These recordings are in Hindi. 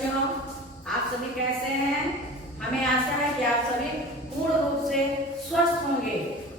बच्चों, आप सभी कैसे हैं? हमें आशा है कि आप सभी पूर्ण रूप से स्वस्थ होंगे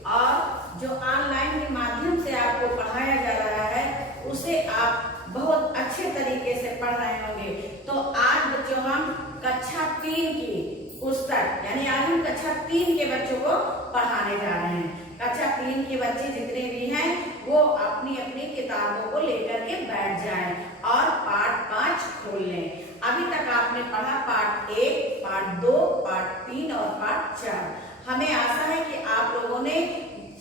और जो ऑनलाइन के माध्यम से आपको पढ़ाया जा रहा है उसे आप बहुत अच्छे तरीके से पढ़ रहे होंगे। तो आज बच्चों हम कक्षा 3 की पुस्तक यानी आज हम कक्षा 3 के बच्चों को पढ़ाने जा रहे हैं। कक्षा 3 के बच्चे जितने भी हैं वो अपनी अपनी किताबों को लेकर के बैठ जाएं और पाठ 5 खोल लें। अभी तक आपने पढ़ा पाठ 1, पाठ 2, पाठ 3 और पाठ 4। हमें आशा है कि आप लोगों ने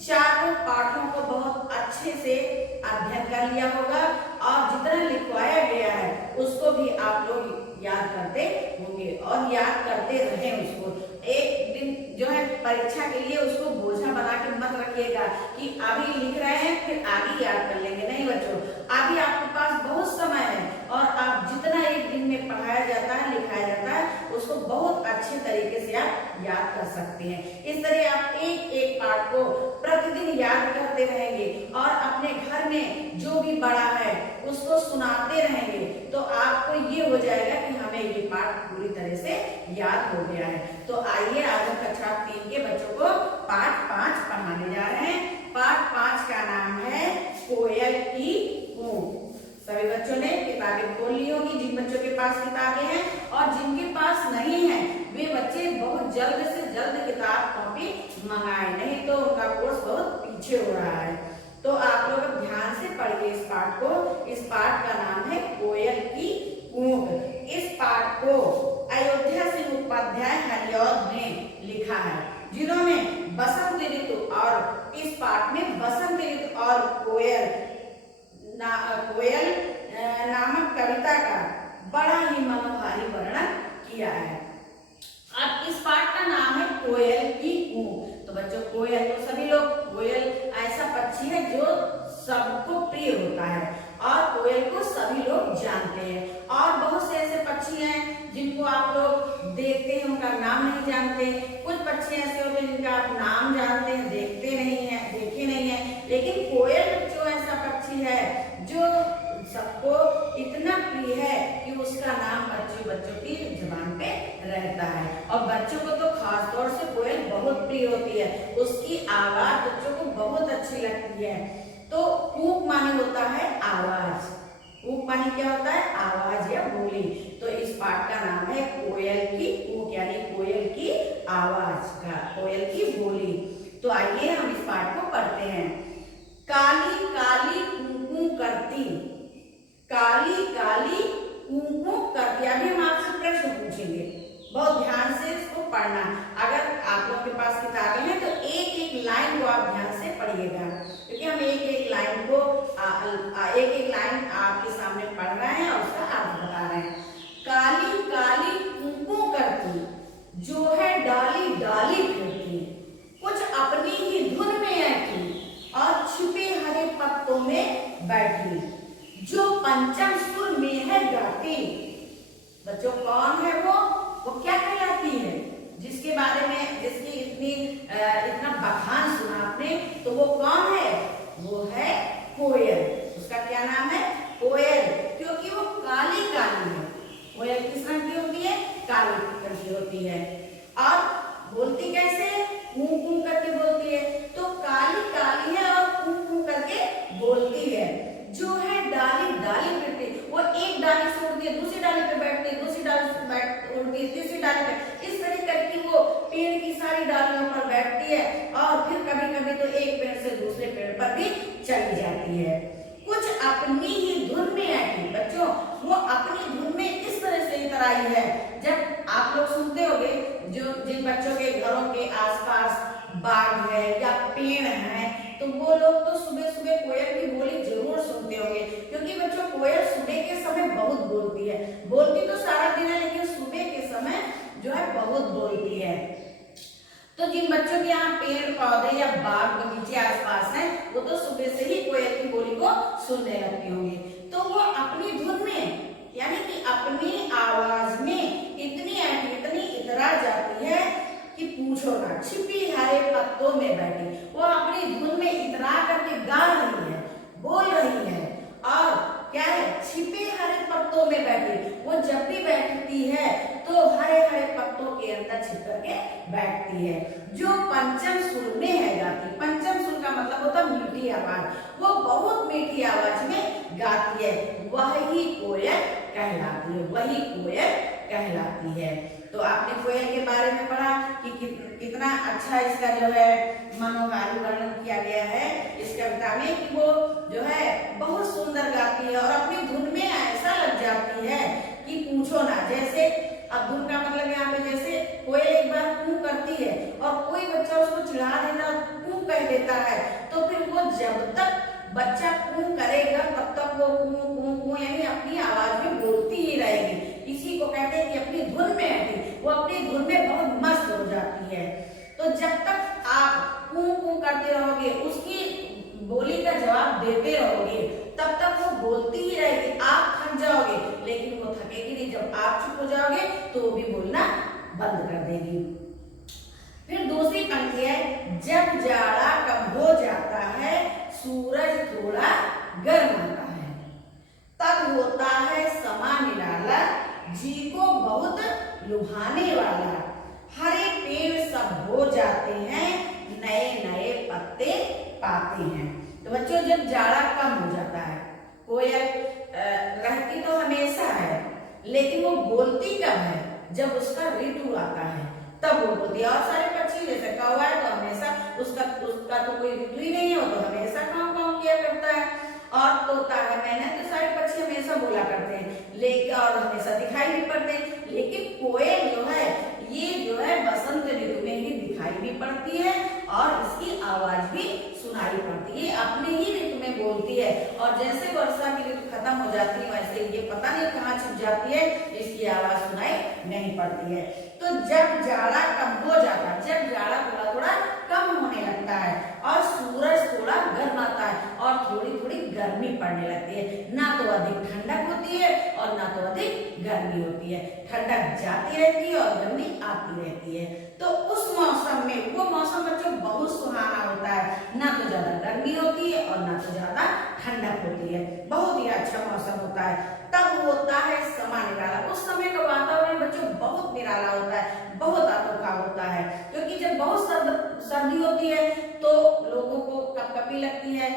चारों पाठों को बहुत अच्छे से अध्ययन कर लिया होगा और जितना लिखवाया गया है उसको भी आप लोग याद करते होंगे और याद करते रहें उसको। एक दिन जो है परीक्षा के लिए उसको बोझा बना के मत रखिएगा कि अभी लिख रहे हैं फिर आगे याद कर लेंगे। नहीं बच्चों, अभी आपके पास बहुत समय है और आप जितना एक दिन में पढ़ाया जाता है लिखाया जाता है उसको बहुत अच्छे तरीके से आप याद कर सकते हैं। इस तरह आप एक एक पाठ को प्रतिदिन याद करते रहेंगे और अपने घर में जो भी बड़ा है उसको सुनाते रहेंगे तो आपको ये हो जाएगा कि हमें ये पाठ पूरी तरह से याद हो गया है। तो आइए आज हम कक्षा 3 के बच्चों को पाठ 5 पढ़ाने जा रहे हैं। पाठ 5 का नाम है कोयल की कूक। सभी बच्चों ने किताबें खोल ली होगी। जिन बच्चों के पास किताबें हैं और जिनके पास नहीं है वे बच्चे बहुत जल्द से जल्द किताब कॉपी मंगाएं, नहीं तो उनका कोर्स बहुत पीछे हो रहा है। तो आप लोग ध्यान से पढ़िए इस पाठ को। इस पाठ का नाम है कोयल की कूक। इस पाठ को अयोध्या सिंह उपाध्याय हरिऔध ने लिखा है, जिन्होंने बसंत ऋतु और इस पाठ में बसंत ऋतु और कोयल नामक कविता का बड़ा ही मनोहारी वर्णन किया है। अब इस पाठ का नाम है कोयल की कूक। तो बच्चों, कोयल तो सभी लोग, कोयल ऐसा पक्षी है जो सबको प्रिय होता है और कोयल को सभी लोग जानते हैं। और बहुत से ऐसे पक्षी हैं जिनको आप लोग देखते हैं उनका नाम नहीं जानते। कुछ पक्षी ऐसे होते हैं जिनका आप नाम जानते हैं, देखते नहीं है, देखे नहीं है। लेकिन कोयल जो ऐसा पक्षी है जो सबको इतना प्रिय है कि उसका नाम बच्चों की जुबान पे रहता है। और बच्चों को तो खास तौर से कोयल बहुत प्रिय होती है, उसकी आवाज बच्चों को बहुत अच्छी लगती है। तो कूक माने होता है आवाज। कूक माने क्या होता है? आवाज या बोली। तो इस पाठ का नाम है कोयल की कूक यानी कोयल की आवाज का, कोयल की बोली। तो आइए हम इस पाठ को पढ़ते हैं। काली काली कूकू करती, काली काली कूकू करती। अभी हम आपसे प्रश्न पूछेंगे, बहुत ध्यान से इसको पढ़ना। अगर आप लोगों के पास किताबें हैं तो एक एक लाइन को आप ध्यान से पढ़िएगा, क्योंकि हम एक एक लाइन को एक एक लाइन आपके सामने पढ़ रहे हैं और उसका अर्थ बता रहे हैं। काली काली कूकू करती, जो है डाली डाली फिरती, कुछ अपनी ही धुन में ऐठी और छुपे हरे पत्तों में बैठी, जो पंचम सुर में है गाती। बच्चों, कौन है वो क्या कहलाती है? जिसके बारे में जिसकी इतना बखान सुना आपने, तो वो कौन है? वो है कोयल। उसका क्या नाम है? कोयल, क्योंकि वो काली काली है। कोयल किस रंग की होती है? काली रंग की होती है। और बोलती कैसे? कू कू करके बोलती है। तो काली काली है और कू कू करके बोलती है। जो है डाली डाली फिरती, वो एक डाली से उड़ती है, दूसरी डाली पे बैठती है, दूसरी डाली से उड़ती है, तीसरी डाली पे, इस तरह करके वो पेड़ की सारी डालियों पर बैठती है और फिर कभी कभी तो एक पेड़ से दूसरे पेड़ पर भी चली जाती है। कुछ अपनी ही धुन में आती। बच्चों, वो अपनी धुन में इस तरह से इतर आई है। जब आप लोग सुनते होंगे, जो जिन बच्चों के घरों के आसपास बाग है या पेड़ है, तो वो लोग तो सुबह सुबह कोयल की बोली जरूर सुनते होंगे, क्योंकि बच्चों कोयल सुबह के समय बहुत बोलती है। बोलती तो सारा दिन है लेकिन सुबह के समय जो है बहुत बोलती है। तो जिन बच्चों के यहाँ पेड़ पौधे या बाग बगीचे आसपास हैं, वो तो सुबह से ही कोयल की बोली को सुनने लगते होंगे। तो वो अपनी धुन में यानी कि अपनी आवाज में इतनी इतरा जाती है कि पूछो ना। छिपी हरे पत्तों में बैठी, वो अपनी धुन में इतरा करके गा रही है, बोल रही है। और क्या है? छिपे हरे पत्तों में बैठी, वो जब भी बैठती है तो हरे हरे पत्तों के अंदर छिप करके बैठती है। जो पंचम सुर में है गाती, पंचम सुर का मतलब होता है मीठी आवाज, वो बहुत मीठी आवाज में गाती है, वही कोयल कहलाती है, वही कोयल कहलाती है। तो आपने कोयल के बारे में पढ़ा कि कितना अच्छा इसका जो है मनोहारी वर्णन किया गया है इस कविता में, कि वो जो है बहुत सुंदर गाती है और अपनी धुन में ऐसा लग जाती है कि पूछो ना। जैसे अब धुन का मतलब यहाँ पे जैसे कोयल एक बार कू करती है और कोई बच्चा उसको चिढ़ा देता है, कू कह देता है, तो फिर वो जब तक बच्चा कू करेगा तब तक वो कू कू कू यानी अपनी आवाज में बोलती ही रहेगी। इसी को कहते हैं कि अपनी धुन में रहती, वो अपनी धुन में बहुत मस्त हो जाती है। तो जब तक आप कू कू करते रहोगे, उसकी बोली का जवाब देते रहोगे, तब तक वो बोलती ही रहेगी, आप थक जाओगे लेकिन वो थकेगी नहीं। जब आप चुप हो जाओगे तो वो भी बोलना बंद कर देगी। फिर दूसरी पंक्ति है, जब जाड़ा कम हो जाता है, सूरज थोड़ा गर्म आता है, तब होता है समा निराला, जी को बहुत लुभाने वाला, हरे पेड़ सब हो जाते हैं, नए नए पत्ते पाते हैं। तो बच्चों जब जाड़ा कम हो जाता है, कोयल रहती तो हमेशा है लेकिन वो बोलती कब है, जब उसका ऋतु आता है तब वो बोलती है। और सारे पक्षी जैसे कौवा है तो हमेशा उसका तो कोई ऋतु ही नहीं है, वो तो हमेशा काँव काँव किया करता है। और तोता है, मैंने तो सारे पक्षी हमेशा बोला करते हैं लेकिन और हमेशा दिखाई भी पड़ते हैं, लेकिन कोयल जो है ये जो है बसंत ऋतु में ही दिखाई भी पड़ती है और इसकी आवाज भी सुनाई पड़ती है, अपने ही ऋतु में बोलती है। और जैसे वर्षा की ऋतु खत्म हो जाती है वैसे ये पता नहीं कहाँ छिप जाती है, इसकी आवाज सुनाई नहीं पड़ती है। तो जब जाड़ा कम हो जाता है, जब जाड़ा थोड़ा थोड़ा कम होने लगता है और सूरज थोड़ा गर्म आता है और थोड़ी थोड़ी गर्मी पड़ने लगती है, ना तो अधिक ठंडक होती है और ना तो अधिक गर्मी होती है, ठंडक जाती रहती है और गर्मी आती रहती है। तो उस मौसम में, वो मौसम बच्चों बहुत सुहाना होता है, ना तो ज्यादा गर्मी होती है और ना तो ज्यादा ठंडक होती है, बहुत ही अच्छा मौसम होता है। तब होता है समा निराला, उस समय का वातावरण बच्चों बहुत निराला होता है, बहुत अनोखा होता है, क्योंकि जब बहुत सर्दी होती है तो लोगों को कपकपी लगती है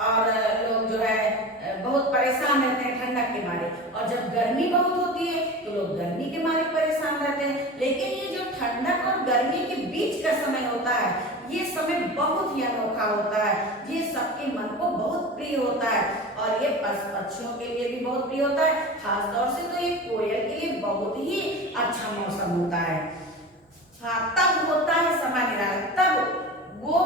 और लोग जो है बहुत परेशान रहते हैं ठंडक के मारे, और जब गर्मी बहुत होती है तो लोग गर्मी के मारे परेशान रहते हैं। लेकिन ये जो ठंडक और गर्मी के बीच का समय होता है, ये समय बहुत ही अनोखा होता है, ये सबके मन को बहुत प्रिय होता है और ये पक्षियों के लिए भी बहुत प्रिय होता है, खासतौर से तो ये कोयल के लिए बहुत ही अच्छा मौसम होता है। हाँ, तब होता है समा निराला, तब वो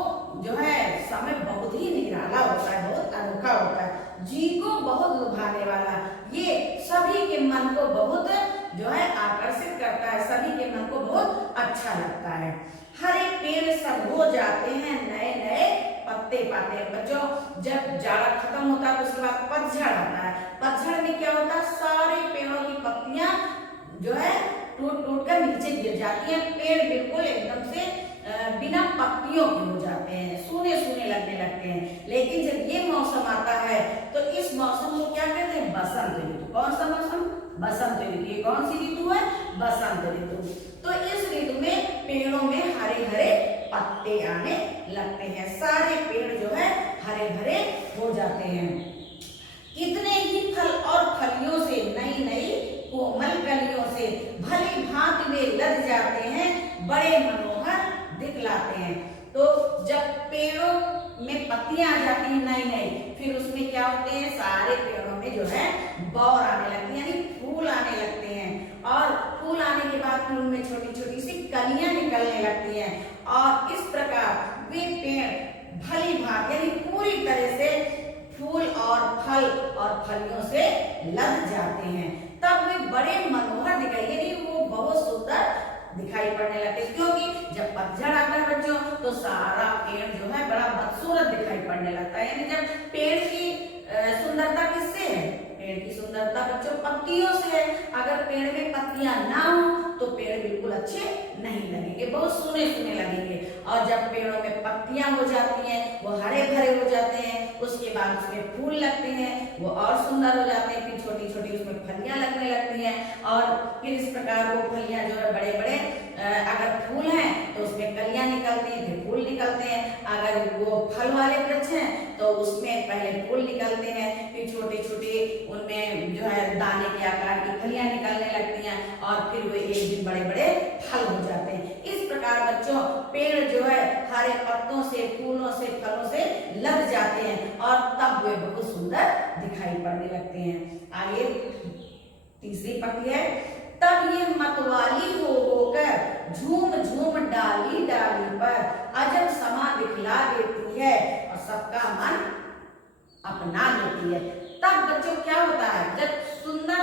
जो है समय बहुत ही निराला होता है, बहुत अनोखा होता है, जी को बहुत लुभाने वाला, ये सभी के मन को बहुत जो है आकर्षित करता है, सभी के मन को बहुत अच्छा लगता है। हरे पेड़ सब हो जाते हैं, नए नए पत्ते पाते हैं। बच्चों जब जाड़ा खत्म होता है तो उसके बाद पतझड़ आता है, पतझड़ में क्या होता है, सारे पेड़ों की पत्तियां जो है टूट टूट कर नीचे गिर जाती हैं, पेड़ बिल्कुल एकदम से बिना पत्तियों के हो जाते हैं, सूने सूने लगने लगते हैं। लेकिन जब ये मौसम आता है तो इस मौसम को क्या कहते हैं, बसंत ऋतु। कौन सा मौसम, बसंत ऋतु। ये कौन सी ऋतु है, बसंत ऋतु। तो इस ऋतु में पेड़ों में हरे हरे पत्ते आने लगते हैं, सारे पेड़ जो है हरे भरे हो जाते हैं। कितने ही फल और फलियों से, नई नई कोमल कलियों से भली भांति वे लद जाते हैं, बड़े मनोहर दिखलाते हैं। तो जब पेड़ों में पत्तियां आ जाती हैं नई नई, फिर उसमें क्या होते हैं, सारे पेड़ों में जो है बौर आने लगती है, यानी फूल आने लगते हैं, और फूल आने के बाद फिर उनमें छोटी छोटी सी कलियां निकलने लगती हैं, और इस प्रकार वे पेड़ भली भांति यानी पूरी तरह से फूल और फल और फलियों से लद जाते हैं। तब वे बड़े मनोहर दिखाई, यानी वो बहुत सुंदर दिखाई पड़ने लगते, क्योंकि जब पतझड़ आता है बच्चों तो सारा पेड़ जो है बड़ा बदसूरत दिखाई पड़ने लगता है। यानी जब पेड़ की सुंदरता किससे है, पेड़ की सुंदरता बच्चों पत्तियों से है। अगर पेड़ में पत्तियां ना हो तो पेड़ बिल्कुल अच्छे नहीं लगेंगे, बहुत सूने सूने लगेंगे। और जब पेड़ों में पत्तियां हो जाती हैं, वो हरे भरे हो जाते हैं, उसके बाद उसमें फूल लगते हैं, वो और सुंदर हो जाते हैं, फिर छोटी छोटी उसमें फलियां लगने लगती हैं और फिर इस प्रकार वो फलियां जो है बड़े बड़े अगर फूल हैं तो उसमें कलियां निकलती हैं, फिर फूल निकलते हैं। अगर वो फल वाले वृक्ष हैं तो उसमें पहले फूल निकलते हैं, फिर छोटे छोटे उनमें जो है दाने के आकार की फलियां निकलने लगती हैं और फिर वो एक दिन बड़े बड़े फल हो जाते हैं। इस प्रकार बच्चों पेड़ जो है हरे पत्तों से, फूलों से, फलों से लग जाते हैं और तब वे बहुत सुंदर दिखाई पड़ने लगते हैं। आगे तीसरी पंक्ति है, तब ये मतवाली हो होकर झूम झूम डाली डाली पर अजब समा दिखला देती है और सबका मन अपना लेती है। तब बच्चों क्या होता है, जब सुंदर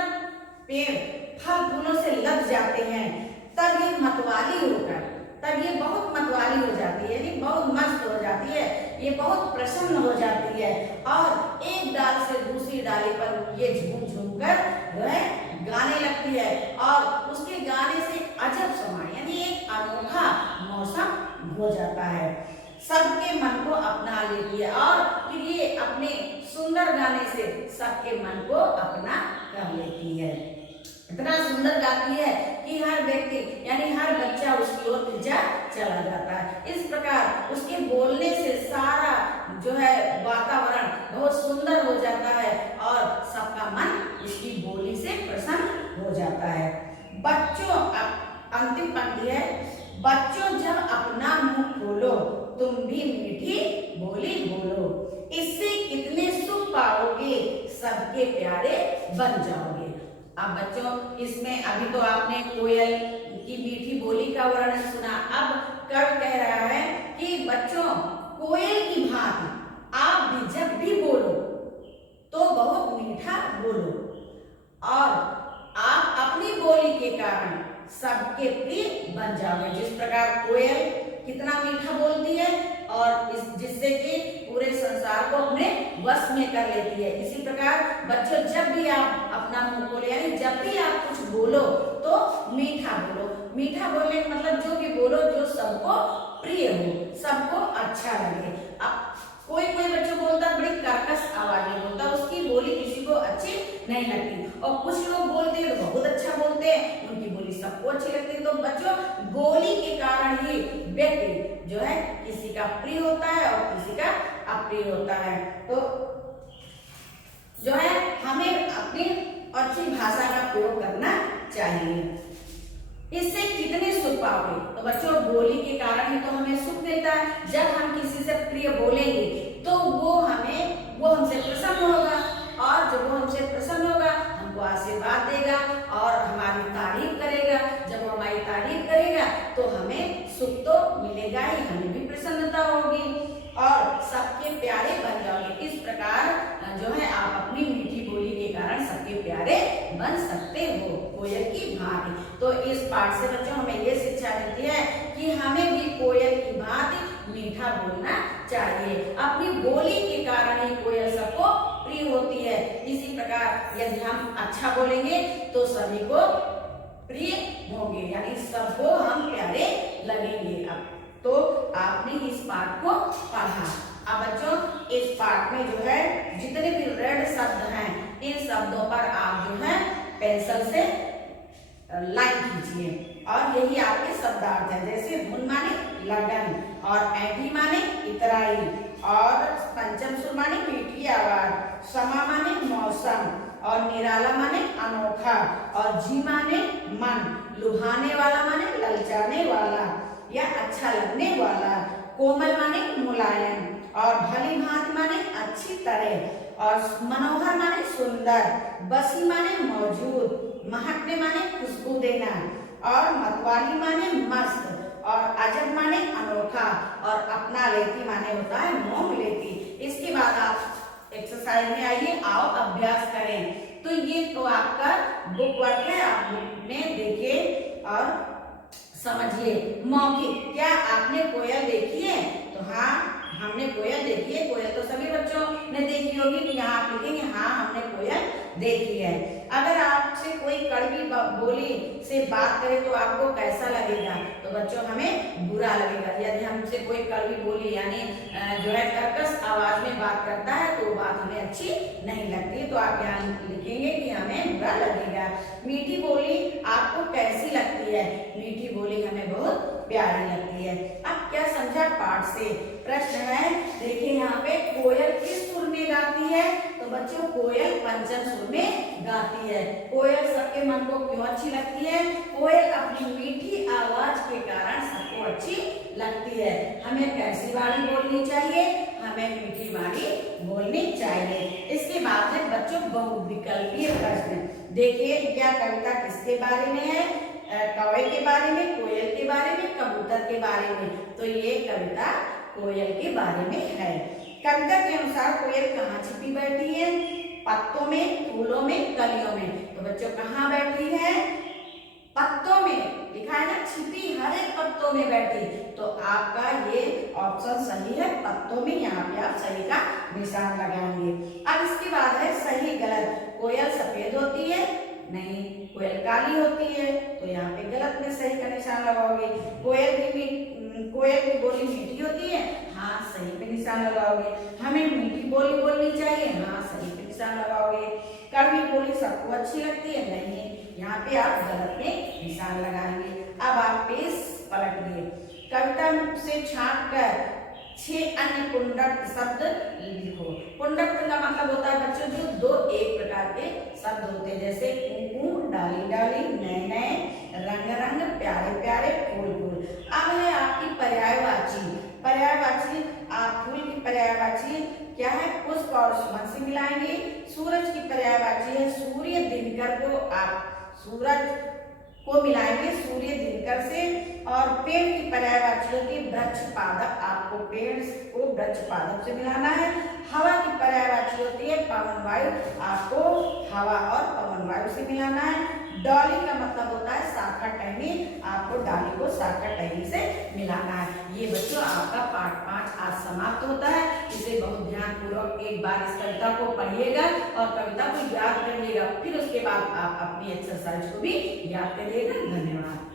पेड़ फल फूलों से लग जाते हैं तब ये मतवाली होकर, तब ये बहुत मतवाली हो जाती है, यानी बहुत मस्त हो जाती है, ये बहुत प्रसन्न हो जाती है और एक डाल से दूसरी डाली पर ये झूम झूम कर जो है गाने लगती है और उसके गाने से अजब समा यानी एक अनोखा मौसम हो जाता है, सबके मन को अपना लेती है और फिर ये अपने सुंदर गाने से सबके मन को अपना कर लेती है। इतना सुंदर गाती है कि हर व्यक्ति यानी हर बच्चा उसकी ओर खिंचा चला जाता है। इस प्रकार उसके बोलने से सारा जो है वातावरण बहुत सुंदर हो जाता है और सबका मन उसकी बोली से प्रसन्न हो जाता है। बच्चों, अंतिम पंक्ति है, बच्चों जब अपना मुंह खोलो तुम भी मीठी बोली बोलो, इससे कितने सुख पाओगे, सबके प्यारे बन जाओगे। अब बच्चों इसमें अभी तो आपने कोयल की मीठी बोली का वर्णन सुना, अब कवि कह रहा है कि बच्चों कोयल की भांति आप भी जब भी बोलो तो बहुत मीठा बोलो और आप अपनी बोली के कारण सबके प्रिय बन जाओगे। जिस प्रकार कोयल कितना मीठा बोलती है और जिससे कि पूरे संसार को अपने वश में कर लेती है, इसी प्रकार बच्चों जब भी आप अपना मुंह खोले यानी जब भी आप कुछ बोलो तो मीठा बोलो। मीठा बोलने का मतलब जो भी बोलो जो सबको प्रिय हो, सबको अच्छा लगे। अब कोई बच्चों बोलता है बड़ी कर्कश आवाज में बोलता, उसकी बोली किसी को अच्छी नहीं लगती और कुछ लोग बोलते हैं तो बहुत अच्छा बोलते हैं, उनकी बोली सबको अच्छी लगती है। तो बच्चों बोली के कारण ही व्यक्ति जो है किसी का प्रिय होता है और किसी का अप्रिय होता है। तो जो है हमें अपनी अच्छी भाषा का प्रयोग करना चाहिए। इससे कितने सुख पाओगे, तो बच्चों बोली के कारण ही तो हमें सुख मिलता है। जब हम किसी से प्रिय बोलेंगे तो वो हमसे प्रसन्न होगा और जब वो हमसे प्रसन्न होगा हमको आशीर्वाद देगा और हमारी तारीफ करेगा। जब वो हमारी तारीफ करेगा तो हमें सुख तो मिलेगा ही, हमें भी प्रसन्नता होगी और सबके प्यारे बन जाओगे। इस प्रकार जो है आप अपनी मीठी बोली के कारण सबके प्यारे बन सकते हो कोयल की भांति। तो इस पाठ से बच्चों हमें ये शिक्षा मिलती है कि हमें भी कोयल की भांति मीठा बोलना चाहिए। अपनी बोली के कारण ही कोयल सबको प्रिय होती है। इसी प्रकार यदि हम अच्छा बोलेंगे तो सभी को प्रिय होंगे, यानी सबको हम प्यारे लगेंगे। अब तो आपने इस पाठ को पढ़ा। अब बच्चों इस पाठ में जो है जितने भी रेड शब्द हैं इन शब्दों पर आप जो है पेंसिल से लाइन खींचिए और यही आपके शब्दार्थ है। जैसे धुन माने लगन और ऐठी माने इतराई और पंचम सुर माने मीठी आवाज, समा माने मौसम और निराला माने अनोखा और जी माने मन, लुभाने वाला माने ललचाने वाला या अच्छा लगने वाला, कोमल माने मुलायम और भली भांति माने अच्छी तरह और मनोहर माने सुंदर, बसी माने मौजूद, महकने माने खुशबू देना और मतवाली माने मस्त और अजब माने अनोखा और अपना लेती माने होता है मोह लेती। इसके बाद आप एक्सरसाइज में आइए, आओ अभ्यास करें। तो ये तो आपका बुक वर्क है, आप बुक में देखिए और समझिए। मौखिक, क्या आपने कोयल देखी है? तो हाँ हमने कोयल देखी है। कोयल तो सभी बच्चों ने देखी होगी, तो यहाँ आप लिखेंगे हाँ हमने कोयल देखी है। अगर आपसे कोई कड़वी बोली से बात करे तो आपको कैसा लगेगा? तो बच्चों हमें बुरा लगेगा। यदि हमसे कोई कड़वी बोली यानी जो है कर्कश आवाज में बात करता है तो वो बात हमें अच्छी नहीं लगती, तो आप यहाँ लिखेंगे कि हमें बुरा लगेगा। मीठी बोली आपको कैसी लगती है? मीठी बोली हमें बहुत प्यारी लगती है। अब क्या समझा पाठ से? प्रश्न है, देखिए यहाँ पे कोयल किस सुर में गाती है? तो बच्चों कोयल पंचम सुर में गाती है। कोयल सबके मन को क्यों अच्छी लगती है? कोयल अपनी मीठी आवाज के कारण सबको अच्छी लगती है। हमें कैसी वाणी बोलनी चाहिए? हमें मीठी वाणी बोलनी चाहिए। इसके बाद में बच्चों बहुविकल्पीय प्रश्न। देखिए यह कविता किसके बारे में है? कौवे के बारे में, कोयल के बारे में, कबूतर के बारे में। तो ये कविता कोयल के बारे में है। कविता के अनुसार कोयल कहाँ छिपी बैठी है? पत्तों में, फूलों में, कलियों में। तो बच्चों कहाँ बैठी है? पत्तों में। लिखा है ना छिपी हर एक पत्तों में बैठी, तो आपका ये ऑप्शन सही है, पत्तों में। यहाँ पे आप सही का निशान लगाएंगे। अब इसके बाद है सही गलत। कोयल सफेद होती है? नहीं, कोयल काली होती है, तो यहाँ पे गलत में सही का निशान लगाओगे। कोयल की बोली मीठी होती है? हाँ, सही पे निशान लगाओगे। हमें मीठी बोली बोलनी चाहिए? हाँ, सही पे निशान लगाओगे। कड़वी बोली सबको अच्छी लगती है? नहीं, यहाँ पे आप गलत में निशान लगाएंगे। अब आप पेज पलटिए। कविता से छांट कर 6 अन्य पुंडक्त शब्द लिखो। पुंडक्त का मतलब होता है बच्चों जो दो एक प्रकार के शब्द होते हैं, जैसे कुकू, डाली डाली, नए नए, रंग रंग, प्यारे प्यारे, फूल फूल। अब है आपकी पर्यायवाची। पर्यायवाची आप फूल की पर्यायवाची क्या है? पुष्प और सुमन से मिलाएंगे। सूरज की पर्यायवाची है सूर्य दिनकर को आप सूरज को मिलाएंगे सूर्य दिनकर से। और पेड़ की पर्यायवाची होती है वृक्ष पादप, आपको पेड़ को वृक्ष पादप से मिलाना है। हवा की पर्यायवाची होती है पवन वायु, आपको हवा और पवन वायु से मिलाना है। डॉली का मतलब होता है शाखा टहनी, आपको डाली को शाखा टहनी से मिलाना है। ये बच्चों आपका पाठ 5 आज समाप्त होता है। इसे बहुत ध्यान पूर्वक एक बार इस कविता को पढ़िएगा और कविता को याद करिएगा, फिर उसके बाद आप अपनी एक्सरसाइज को भी याद करिएगा। धन्यवाद।